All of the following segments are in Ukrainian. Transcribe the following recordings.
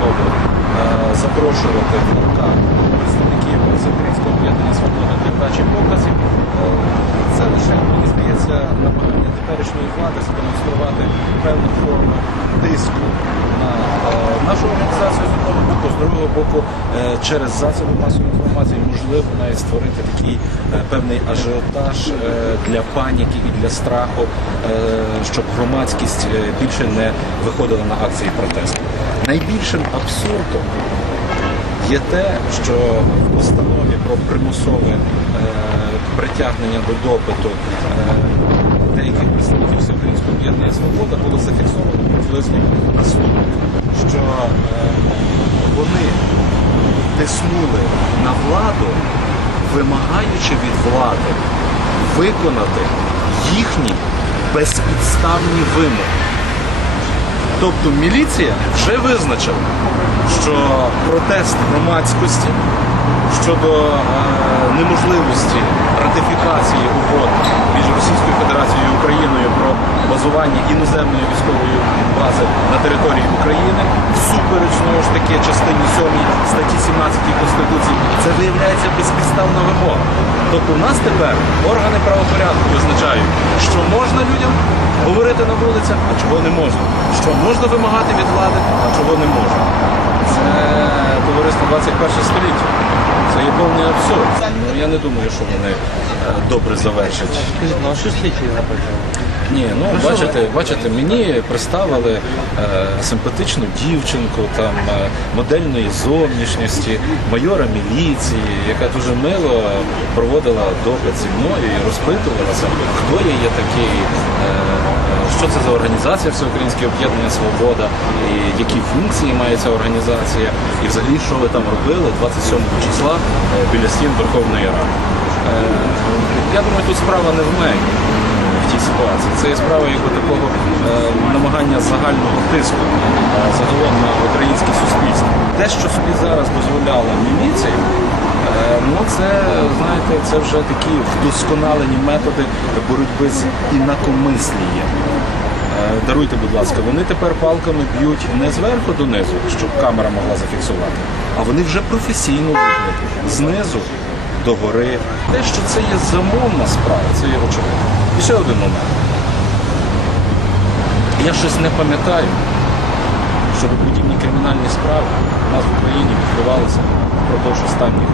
неодноразово запрошувати та представників Закринського об'єднання свободи для дачі показів. Е, це лише намагання теперішньої влади продемонструвати певну форму тиску на е, нашу організацію з одного боку, з другого боку, е, через засоби масової інформації можливо навіть створити такий е, певний ажіотаж для паніки і для страху, щоб громадськість більше не виходила на акції протесту. Найбільшим абсурдом є те, що в постанові про примусове притягнення до допиту е, деяких представників Всеукраїнського об'єднання Свобода було зафіксовано приблизно наступне, що е, вони тиснули на владу, вимагаючи від влади виконати їхні безпідставні вимоги. Тобто міліція вже визначила, що протест громадськості щодо е, неможливості ратифікації угод між Російською Федерацією і Україною про базування іноземної військової бази на території України всупереч знову ж таки частині 7 статті 17 Конституції, це виявляється безпідставна вимога. Тобто в нас тепер органи правопорядку визначають, що можна людям говорити на вулицях, а чого не можна. Що можна вимагати від влади, а чого не можна. Це товариство 21 століття. Є повний абсурд. Ну, Я не думаю, що вони е, добре завершать. Скажіть, ну а що слідчі написали? Ні, ну бачите, бачите, мені представили е, симпатичну дівчинку там е, модельної зовнішності, майора міліції, яка дуже мило проводила допит зі мною і розпитувалася, хто я є такий, е, що це за організація Всеукраїнське об'єднання Свобода, і які функції має ця організація, і взагалі що ви там робили 27 числа е, біля стін Верховної Ради. Е, Я думаю, тут справа не в мені в тій ситуації. Це є справа як такого е, намагання загального тиску загалом на українське суспільство. Те, що собі зараз дозволяла міліція, ну це знаєте, це вже такі вдосконалені методи боротьби з інакомислієм. Е, Даруйте, будь ласка, вони тепер палками б'ють не зверху донизу, щоб камера могла зафіксувати, а вони вже професійно б'ють знизу до гори. Те, що це є замовна справа, це є очевидно. І ще один момент. Я щось не пам'ятаю, щоб подібні кримінальні справи у нас в Україні відбувалися впродовж останніх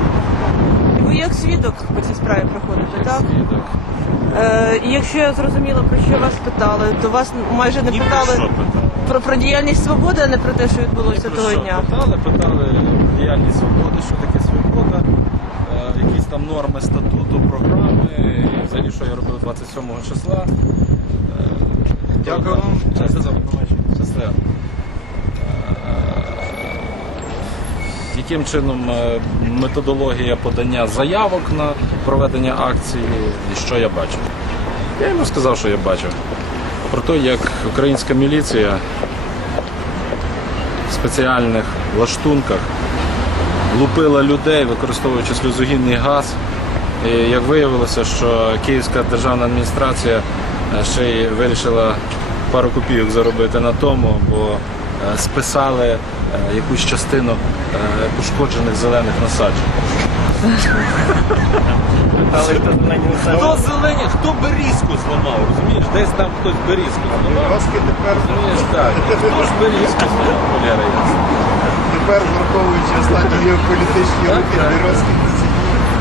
як свідок по цій справі проходите, так? свідок. Е, і якщо я зрозуміла, про що вас питали, то вас майже не Ні про питали що питали. про, про діяльність свободи, а не про те, що відбулося Про того що дня. Питали, питали діяльність свободи, що таке свобода, е, якісь там норми статуту, програми, і взагалі, що я робив 27 числа. Е, Дякую вам. Щасливо. Щасливо. Е, Яким чином е, методологія подання заявок на проведення акції і що я бачив? Я йому сказав, що я бачив. Про те, як українська міліція в спеціальних лаштунках лупила людей, використовуючи сльозогінний газ. І як виявилося, що Київська державна адміністрація е, ще й вирішила пару копійок заробити на тому, бо Е, списали е, якусь частину е, пошкоджених зелених насаджень. Хто зелені. Хто берізку зламав, розумієш? Десь там хтось берізку зламав. Хто ж берізку зламав, Валера. Тепер, враховуючи останні геополітичні руки, березки не сидіють.